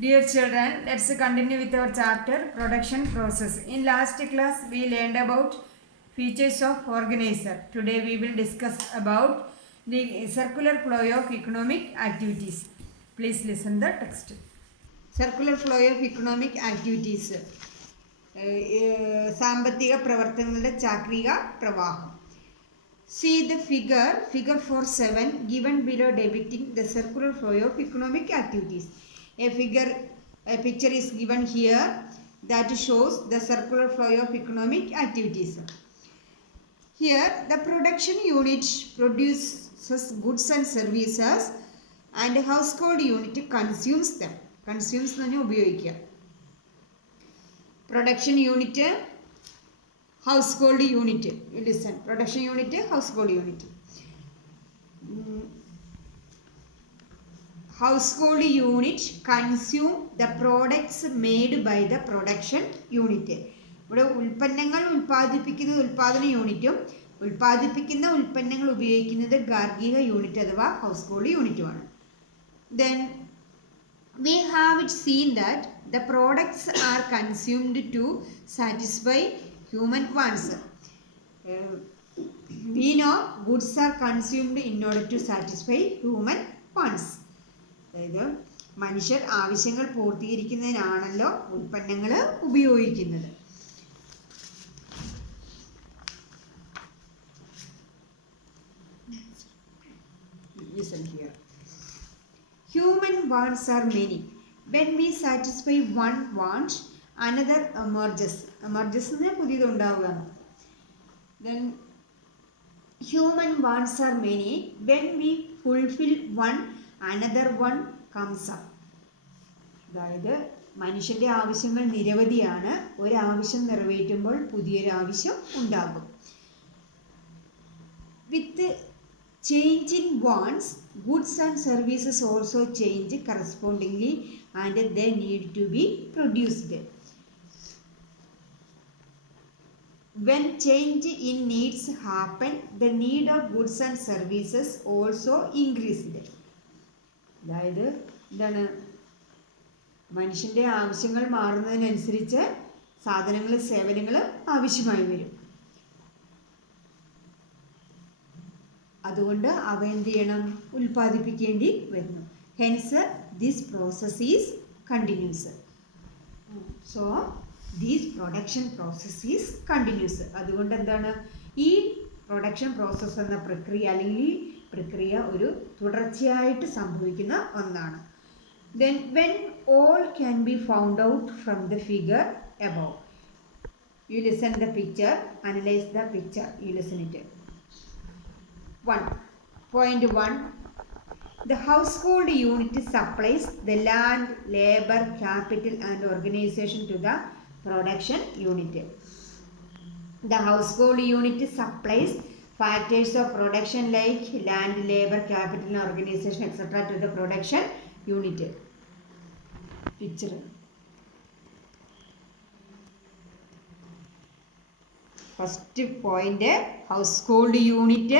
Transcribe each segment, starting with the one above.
Dear children, let's continue with our chapter production process. In last class, we learned about features of organizer. Today we will discuss about the circular flow of economic activities. Please listen the text. Circular flow of economic activities. സാമ്പത്തിക പ്രവർത്തനങ്ങളുടെ ചാക്രിക പ്രവാഹം. See the figure 4.7 given below depicting the circular flow of economic activities. A picture is given here that shows the circular flow of economic activities. Here the production unit produces goods and services and household unit consumes them. Consumes എന്ന് ഉപയോഗിക്കുക. Production unit, household unit. You listen. Production unit, household unit. Household unit consume the products made by the production unit. ഇവിടെ ഉൽപ്പന്നങ്ങൾ ഉൽപ്പാദിപ്പിക്കുന്നത് ഉൽപ്പാദന യൂണിറ്റും ഉൽപ്പാദിപ്പിക്കുന്ന ഉൽപ്പന്നങ്ങൾ ഉപയോഗിക്കുന്നത് ഗാർഹിക യൂണിറ്റ് അഥവാ ഹൗസ്ഹോൾഡ് യൂണിറ്റുമാണ്. Then we have seen that the products are consumed to satisfy human wants. We know goods are consumed in order to satisfy human wants. അതായത് മനുഷ്യർ ആവശ്യങ്ങൾ പൂർത്തീകരിക്കുന്നതിനാണല്ലോ ഉൽപ്പന്നങ്ങൾ ഉപയോഗിക്കുന്നത്. Listen here. Human wants are many. When we satisfy one want, another emerges. Emerges എന്ന് പുതിയതുണ്ടാവുക. Then human wants are many. When we fulfill one, another one comes up. അതായത് മനുഷ്യൻ്റെ ആവശ്യങ്ങൾ നിരവധിയാണ്. ഒരാവശ്യം നിറവേറ്റുമ്പോൾ പുതിയൊരാവശ്യം ഉണ്ടാകും. With change in wants, goods and services also change correspondingly and they need to be produced. When change in needs happen, the need of goods and services also increased. അതായത് എന്താണ് മനുഷ്യൻ്റെ ആവശ്യങ്ങൾ മാറുന്നതിനനുസരിച്ച് സാധനങ്ങൾ സേവനങ്ങൾ ആവശ്യമായി വരും. അതുകൊണ്ട് അവ എന്ത് ചെയ്യണം ഉൽപ്പാദിപ്പിക്കേണ്ടി വരുന്നു. Hence this process is continuous. So these production process is continuous. അതുകൊണ്ട് എന്താണ് ഈ പ്രൊഡക്ഷൻ പ്രോസസ്സ് എന്ന പ്രക്രിയ അല്ലെങ്കിൽ ഈ പ്രക്രിയ ഒരു തുടർച്ചയായിട്ട് സംഭവിക്കുന്ന ഒന്നാണ്. Then when all can be found out from the figure above. You listen the picture, analyse the picture, you listen it. 1.1 The household unit supplies the land, labor, capital and organization to the production unit. The household unit supplies factors of production like land, labor, capital and organization etc. to the production unit. Picture. First point, household unit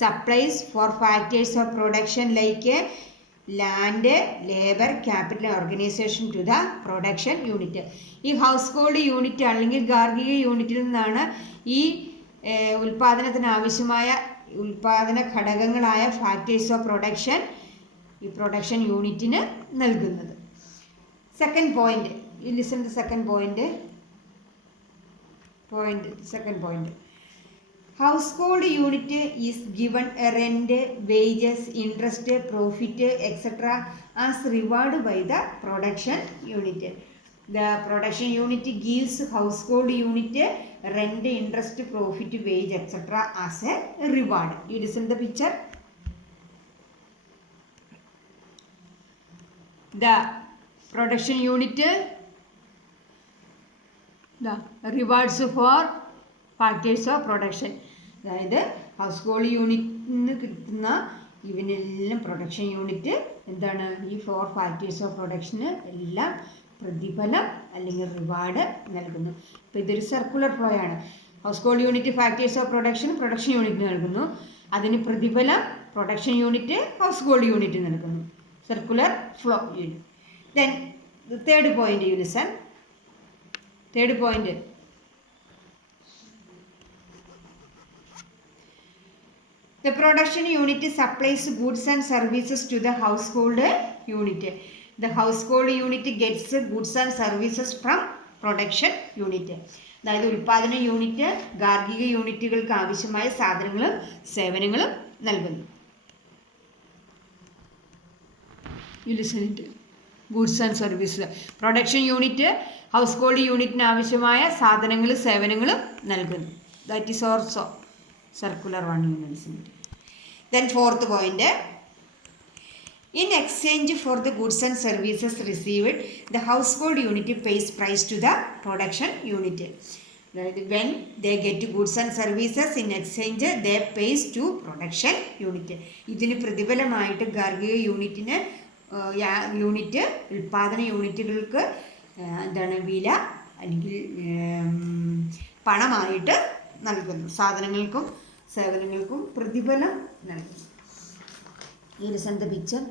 supplies for factors of production like land, labor, capital and organization to the production unit. ഈ household unit അല്ലെങ്കിൽ ഗാർഹിക യൂണിറ്റിൽ നിന്നാണ് ഈ ഉൽപ്പാദനത്തിന് ആവശ്യമായ ഉൽപ്പാദന ഘടകങ്ങളായ ഫാക്ടേഴ്സ് ഓഫ് പ്രൊഡക്ഷൻ ഈ പ്രൊഡക്ഷൻ യൂണിറ്റിന് നൽകുന്നത്. Second point, you listen the second point. Second point. Household unit is given rent, wages, interest, profit, etc. as reward by the production unit. The production unit gives household unit rent, interest, profit, wage, etc. as a reward. You listen the picture. The production unit the rewards for factors of production. അതായത് house hold യൂണിറ്റിൽ നിന്ന് കിട്ടുന്ന ഇവനെല്ലാം production unit എന്താണ് ഈ 4 factors of production എല്ലാം പ്രതിഫലം അല്ലെങ്കിൽ റിവാർഡ് നൽകുന്നു. ഇപ്പോൾ ഇതൊരു സർക്കുലർ ഫ്ലോ ആണ്. House hold unit factors of production യൂണിറ്റിന് നൽകുന്നു. അതിന് പ്രതിഫലം production unit house hold unit നൽകുന്നു. Circular flow. Then The third point you listen. Third point. The production unit supplies goods and services to the household unit. The household unit gets goods and services from production unit. അതായത് ഉൽപാദന യൂണിറ്റ് ഗാർഹിക യൂണിറ്റുകൾക്ക് ആവശ്യമായ സാധനങ്ങളും സേവനങ്ങളും നൽകുന്നു. You listen it. Goods and services. Production unit house hold യൂണിറ്റിന് ആവശ്യമായ സാധനങ്ങളും സേവനങ്ങളും നൽകുന്നു. That is also circular one unit. Then fourth point. In exchange for the goods and services received, the household unit pays price to the production unit. When they get goods and services in exchange, they pays to production unit. ഇതിന് പ്രതിഫലമായിട്ട് ഗാർഹിക യൂണിറ്റിന് യൂണിറ്റ് ഉൽപാദന യൂണിറ്റുകൾക്ക് എന്താണ് വില അല്ലെങ്കിൽ പണമായിട്ട് നൽകുന്നു. സാധനങ്ങൾക്കും സേവനങ്ങൾക്കും പ്രതിഫലം നൽകുന്നു. Here is the picture.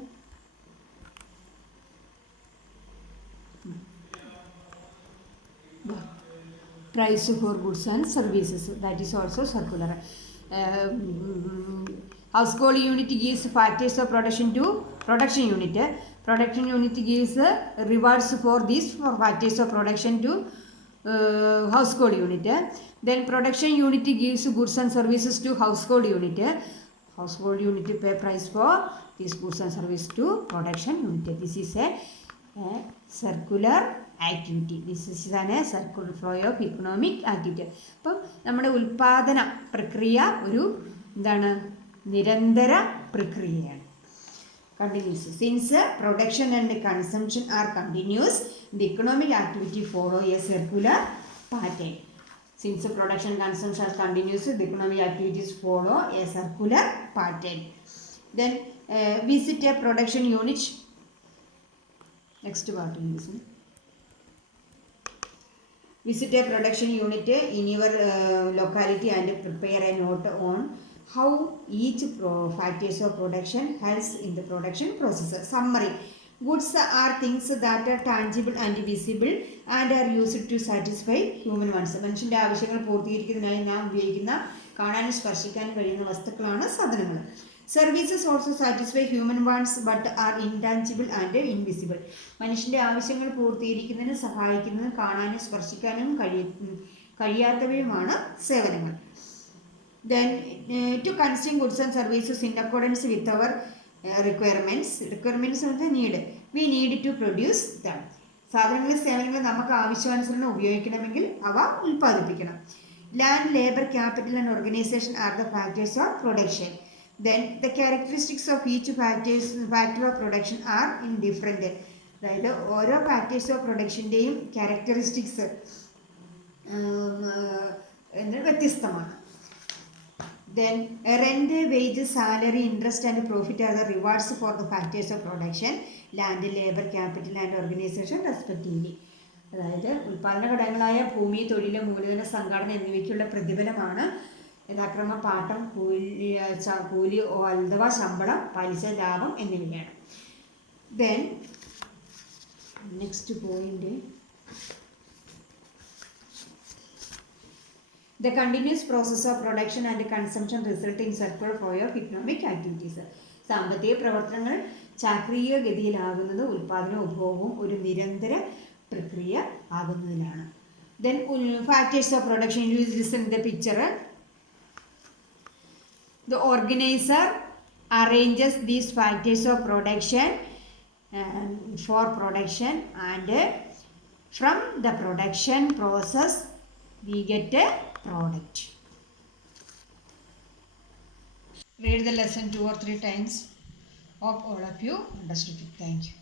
Price for goods and services, that is also circular. Household unit gives factors of production to production unit. Production unit gives rewards for these factors of production to household unit. Then production unit gives goods and services to household unit. Household unit pay price for these goods and services to production unit. This is a circular activity. This is a circular flow of economic activity. അപ്പം നമ്മുടെ ഉൽപാദന പ്രക്രിയ ഒരു എന്താണ് നിരന്തര പ്രക്രിയയാണ്. Continuous. Since production and consumption are continuous, the economic activity follow a circular pattern. Since production and consumption are continuous, the economic activities follow a circular pattern. Then visit a production unit. Next part. Visit a production unit in your locality and prepare a note on how each factors of production helps in the production process. Summary. Goods are things that are tangible and visible and are used to satisfy human wants. മനുഷ്യൻ്റെ ആവശ്യങ്ങൾ പൂർത്തീകരിക്കുന്നതിനായി നാം ഉപയോഗിക്കുന്ന കാണാനും സ്പർശിക്കാനും കഴിയുന്ന വസ്തുക്കളാണ് സാധനങ്ങൾ. Services also satisfy human wants but are intangible and invisible. മനുഷ്യൻ്റെ ആവശ്യങ്ങൾ പൂർത്തീകരിക്കുന്നതിന് സഹായിക്കുന്നതും കാണാനും സ്പർശിക്കാനും കഴിയാത്തവയുമാണ് സേവനങ്ങൾ. Then to consume goods and services in accordance with our requirements are the need. We need to produce them. സാധനങ്ങളും സേവനങ്ങളും നമുക്ക് ആവശ്യാനുസരണം ഉപയോഗിക്കണമെങ്കിൽ അവ ഉൽപ്പാദിപ്പിക്കണം. Land, labor, capital and organization are the factors of production. Then the characteristics of each factor of production are indifferent. അതായത് ഓരോ factors of പ്രൊഡക്ഷൻ്റെയും ക്യാരക്ടറിസ്റ്റിക്സ് വ്യത്യസ്തമാണ്. Then rent, wages, salary, interest and profit are the rewards for the factors of production, land, labor, capital and organization respectively. അതായത് ഉൽപ്പാദന ഘടകങ്ങളായ ഭൂമി, തൊഴിൽ, മൂലധന സംഘടന എന്നിവയ്ക്കുള്ള പ്രതിഫലമാണ് യഥാക്രമ പാട്ടം, കൂലി അഥവാ ശമ്പളം, പലിശ, ലാഭം എന്നിവയാണ്. Then next point. The continuous process of production and consumption result in circular flow of economic activities. സാമ്പത്തിക പ്രവർത്തനങ്ങൾ ചാക്രീയ ഗതിയിലാകുന്നത് ഉൽപ്പാദനവും ഉപഭോഗവും ഒരു നിരന്തര പ്രക്രിയ ആകുന്നതിനാണ്. Then factors of production, you listen the picture. The organizer arranges these factors of production for production, and from the production process we get a product. Read the lesson 2 or 3 times. Hope all of you understood it. Thank you.